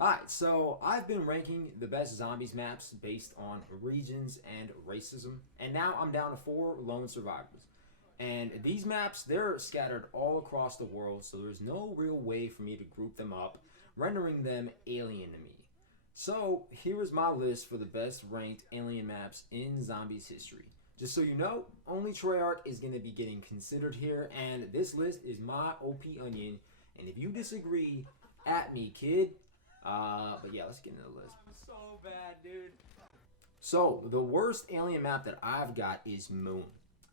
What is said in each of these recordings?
Alright, so I've been ranking the best zombies maps based on regions and racism, and now I'm down to 4 lone survivors. And these maps, they're scattered all across the world, so there's no real way for me to group them up, rendering them alien to me. So here is my list for the best ranked alien maps in zombies history. Just so you know, only Treyarch is going to be getting considered here, and this list is my OP onion. And if you disagree, at me, kid. But yeah, let's get into the list. So bad, dude. So the worst alien map that I've got is Moon.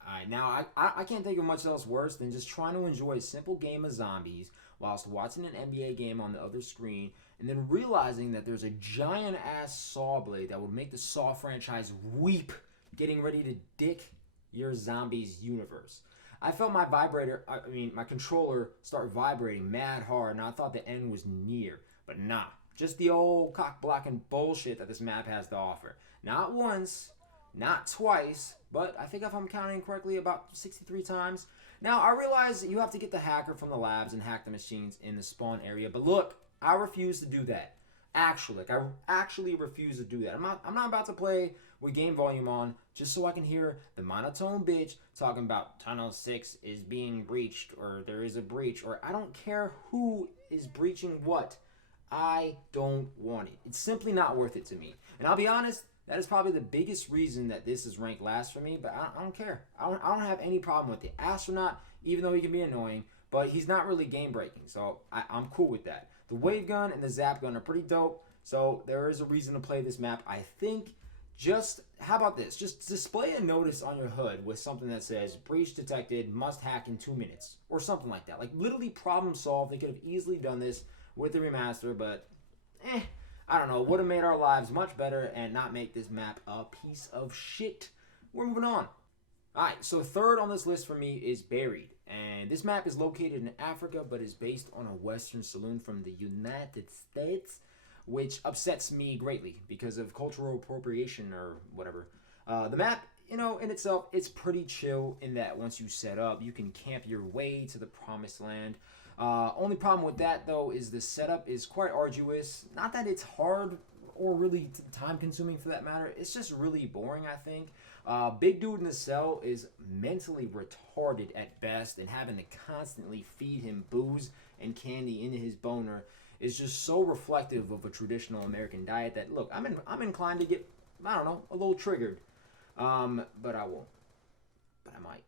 Alright, now I can't think of much else worse than just trying to enjoy a simple game of zombies whilst watching an NBA game on the other screen and then realizing that there's a giant ass saw blade that would make the Saw franchise weep getting ready to dick your zombies universe. I felt my controller start vibrating mad hard and I thought the end was near. But nah, just the old cock blocking bullshit that this map has to offer. Not once, not twice, but I think if I'm counting correctly, about 63 times. Now, I realize that you have to get the hacker from the labs and hack the machines in the spawn area, but look, I refuse to do that. I actually refuse to do that. I'm not about to play with game volume on just so I can hear the monotone bitch talking about Tunnel 6 is being breached or there is a breach or I don't care who is breaching what. I don't want it. It's simply not worth it to me. And I'll be honest, that is probably the biggest reason that this is ranked last for me, but I don't care. I don't have any problem with the astronaut, even though he can be annoying, but he's not really game breaking, so I'm cool with that. The wave gun and the zap gun are pretty dope, so there is a reason to play this map. I think how about this? Just display a notice on your hood with something that says, breach detected, must hack in 2 minutes, or something like that. Like, literally problem solved. They could have easily done this with the remaster, but I don't know, would have made our lives much better and not make this map a piece of shit. We're moving on. Alright, so third on this list for me is Buried. And this map is located in Africa, but is based on a Western saloon from the United States, which upsets me greatly because of cultural appropriation or whatever. The map, in itself, it's pretty chill in that once you set up, you can camp your way to the promised land. Only problem with that, though, is the setup is quite arduous. Not that it's hard or really time consuming for that matter. It's just really boring, I think. Big dude in the cell is mentally retarded at best, and having to constantly feed him booze and candy into his boner is just so reflective of a traditional American diet that, look, I'm inclined to get, I don't know, a little triggered. But I won't. But I might.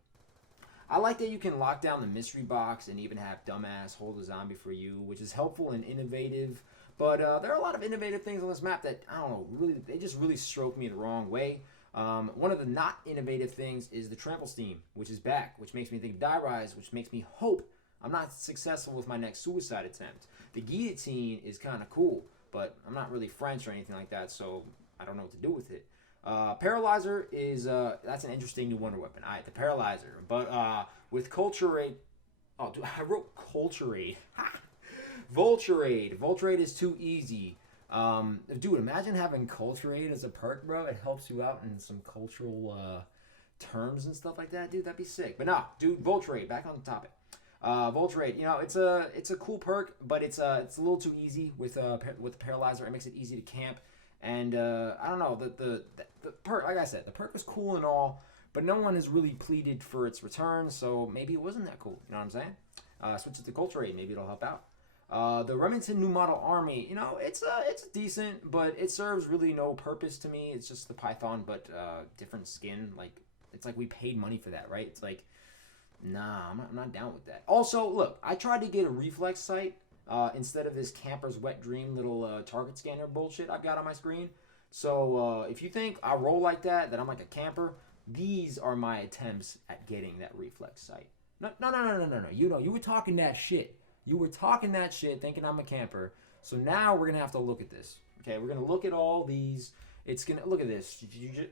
I like that you can lock down the mystery box and even have Dumbass hold a zombie for you, which is helpful and innovative. But there are a lot of innovative things on this map that, I don't know, they just really stroke me the wrong way. One of the not innovative things is the trample steam, which is back, which makes me think die rise, which makes me hope I'm not successful with my next suicide attempt. The guillotine is kind of cool, but I'm not really French or anything like that, so I don't know what to do with it. Paralyzer is that's an interesting new wonder weapon. Alright, the Paralyzer. But with Culture Aid. Oh, dude, I wrote Culture Aid. Vulture Aid. Vulture Aid is too easy. Dude, imagine having Culture Aid as a perk, bro. It helps you out in some cultural terms and stuff like that, dude. That'd be sick. But nah, dude, Vulture Aid. Back on the topic. Vulture Aid. It's a cool perk, but it's a little too easy with the Paralyzer. It makes it easy to camp. And I don't know, the perk, like I said, the perk was cool and all, but no one has really pleaded for its return, so maybe it wasn't that cool. You know what I'm saying? Switch it to Culture Aid, maybe it'll help out. The Remington New Model Army, it's decent, but it serves really no purpose to me. It's just the Python, but different skin. Like, it's like we paid money for that, right? It's like, nah, I'm not down with that. Also, look, I tried to get a reflex sight. Instead of this camper's wet dream little target scanner bullshit I've got on my screen. So if you think I roll like that I'm like a camper, these are my attempts at getting that reflex sight. No. You were talking that shit. You were talking that shit thinking I'm a camper. So now we're going to have to look at this. Okay, we're going to look at all these. It's going to, look at this.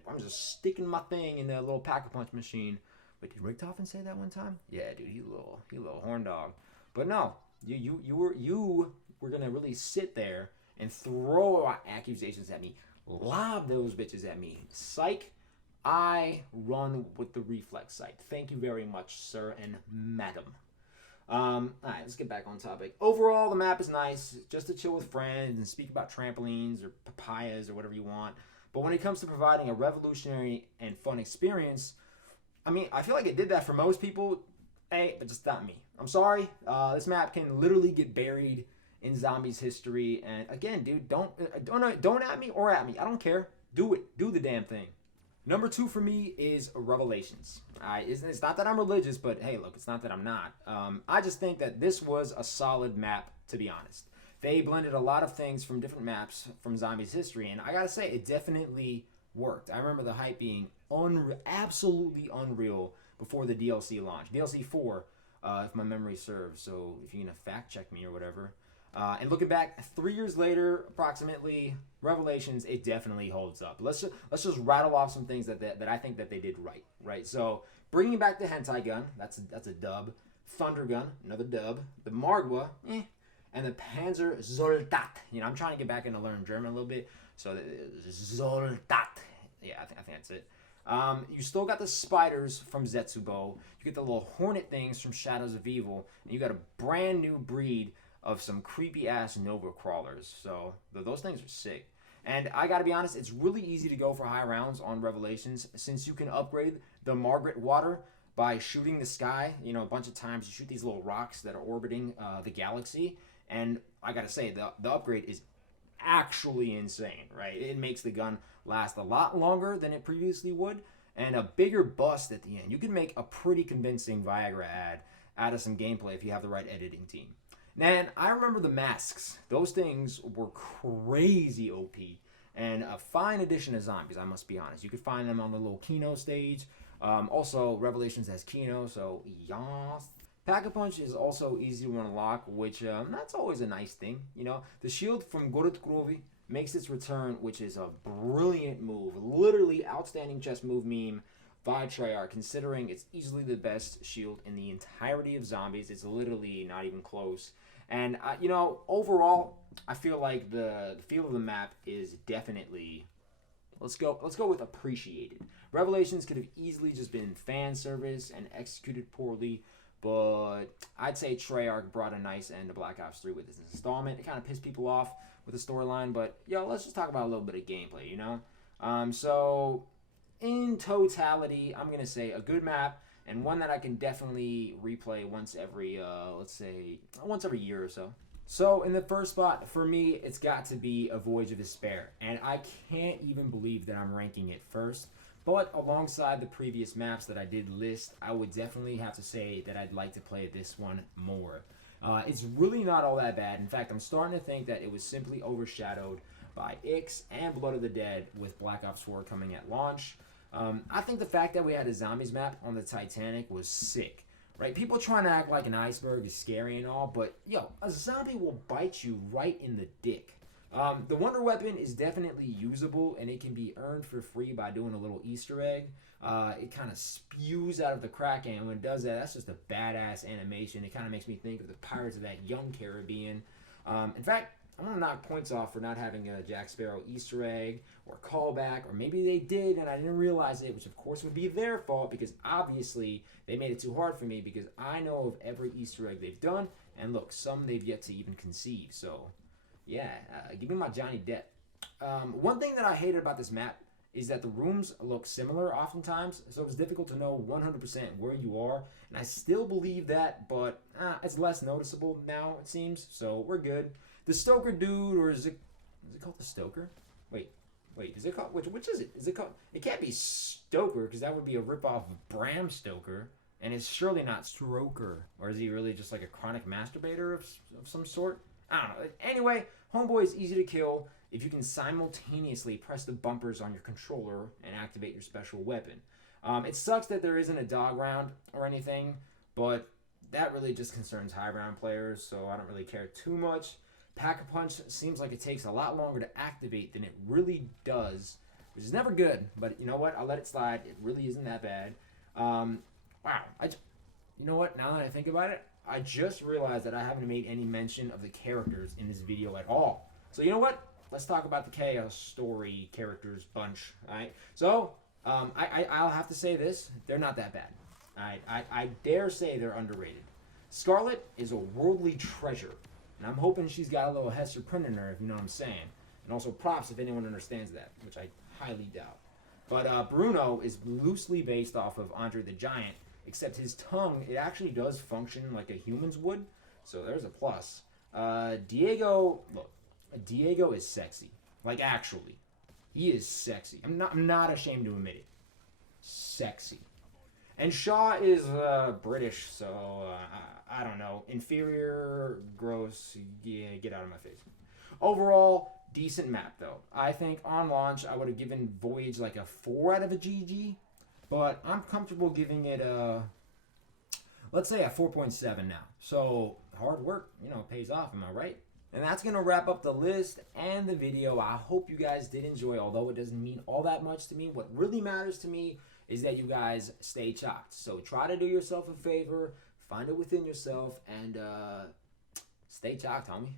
I'm just sticking my thing in that little Pack-a-Punch machine. Wait, did Richtofen say that one time? Yeah, dude, he a little horn dog. But no. You were gonna really sit there and throw accusations at me, lob those bitches at me. Psych, I run with the reflex sight. Thank you very much, sir and madam. All right, let's get back on topic. Overall, the map is nice, just to chill with friends and speak about trampolines or papayas or whatever you want. But when it comes to providing a revolutionary and fun experience, I mean, I feel like it did that for most people, hey, but just not me. I'm sorry. This map can literally get buried in zombies history. And again, dude, don't at me or at me. I don't care. Do it. Do the damn thing. Number two for me is Revelations. It's not that I'm religious, but hey, look, it's not that I'm not. I just think that this was a solid map, to be honest. They blended a lot of things from different maps from Zombies history, and I gotta say, it definitely worked. I remember the hype being absolutely unreal before the DLC launch. DLC 4, if my memory serves, so if you're gonna fact check me or whatever. And looking back, 3 years later, approximately, Revelations, it definitely holds up. Let's just rattle off some things that I think that they did right. Right. So bringing back the hentai gun, that's a dub. Thunder gun, another dub. The Margwa, and the Panzer Soldat. You know, I'm trying to get back into learn German a little bit. So Soldat. Yeah, I think that's it. You still got the spiders from Zetsubo. You get the little hornet things from Shadows of Evil, and you got a brand new breed of some creepy ass Nova crawlers. So those things are sick. And I gotta be honest, it's really easy to go for high rounds on Revelations since you can upgrade the Margaret water by shooting the sky. You know, a bunch of times you shoot these little rocks that are orbiting the galaxy. And I gotta say, the upgrade is actually insane, right? It makes the gun last a lot longer than it previously would, and a bigger bust at the end. You can make a pretty convincing Viagra ad out of some gameplay if you have the right editing team. Man, I remember the masks. Those things were crazy OP. And a fine addition of zombies, I must be honest. You could find them on the little Kino stage. Also, Revelations has Kino, so yas. Pack-a-Punch is also easy to unlock, which that's always a nice thing. You know, the shield from Gorod Krovi makes its return, which is a brilliant move. Literally outstanding chess move meme by Treyarch, considering it's easily the best shield in the entirety of zombies. It's literally not even close. And you know, overall, I feel like the feel of the map is definitely let's go with appreciated. Revelations could have easily just been fan service and executed poorly, but I'd say Treyarch brought a nice end to Black Ops 3 with this installment. It kind of pissed people off with the storyline, but yo, let's just talk about a little bit of gameplay, you know? So in totality, I'm gonna say a good map and one that I can definitely replay once every, let's say, once every year or so. So in the first spot, for me, it's got to be A Voyage of Despair, and I can't even believe that I'm ranking it first. But alongside the previous maps that I did list, I would definitely have to say that I'd like to play this one more. It's really not all that bad. In fact, I'm starting to think that it was simply overshadowed by Ix and Blood of the Dead with Black Ops 4 coming at launch. I think the fact that we had a zombies map on the Titanic was sick, right? People trying to act like an iceberg is scary and all, but yo, a zombie will bite you right in the dick. The Wonder Weapon is definitely usable, and it can be earned for free by doing a little Easter egg. It kind of spews out of the Kraken, and when it does that, that's just a badass animation. It kind of makes me think of the Pirates of that Young Caribbean. In fact, I'm going to knock points off for not having a Jack Sparrow Easter egg or callback, or maybe they did and I didn't realize it, which of course would be their fault because obviously they made it too hard for me because I know of every Easter egg they've done, and look, some they've yet to even conceive. So, yeah, give me my Johnny Depp. One thing that I hated about this map is that the rooms look similar oftentimes, so it's difficult to know 100% where you are, and I still believe that, but it's less noticeable now, it seems, so we're good. The Stoker dude, or is it called the Stoker? Wait, is it called, which is it? Is it called, it can't be Stoker, because that would be a ripoff of Bram Stoker, and it's surely not Stroker, or is he really just like a chronic masturbator of some sort? I don't know. Anyway, Homeboy is easy to kill if you can simultaneously press the bumpers on your controller and activate your special weapon. It sucks that there isn't a dog round or anything, but that really just concerns high round players, so I don't really care too much. Pack-a-Punch seems like it takes a lot longer to activate than it really does, which is never good, but you know what? I'll let it slide. It really isn't that bad. Wow. You know what? Now that I think about it, I just realized that I haven't made any mention of the characters in this video at all. So you know what? Let's talk about the Chaos Story characters bunch. All right. So I'll have to say this: they're not that bad. All right. I dare say they're underrated. Scarlet is a worldly treasure, and I'm hoping she's got a little Hester print in her, if you know what I'm saying. And also props if anyone understands that, which I highly doubt. But Bruno is loosely based off of Andre the Giant, except his tongue, it actually does function like a human's would, so there's a plus. Diego is sexy. Like, actually. He is sexy. I'm not ashamed to admit it. Sexy. And Shaw is British, so I don't know. Inferior, gross, yeah, get out of my face. Overall, decent map, though. I think on launch, I would have given Voyage like a 4 out of a GG, but I'm comfortable giving it a, let's say a 4.7 now. So, hard work, pays off, am I right? And that's going to wrap up the list and the video. I hope you guys did enjoy, although it doesn't mean all that much to me. What really matters to me is that you guys stay chocked. So try to do yourself a favor, find it within yourself, and stay chocked, homie.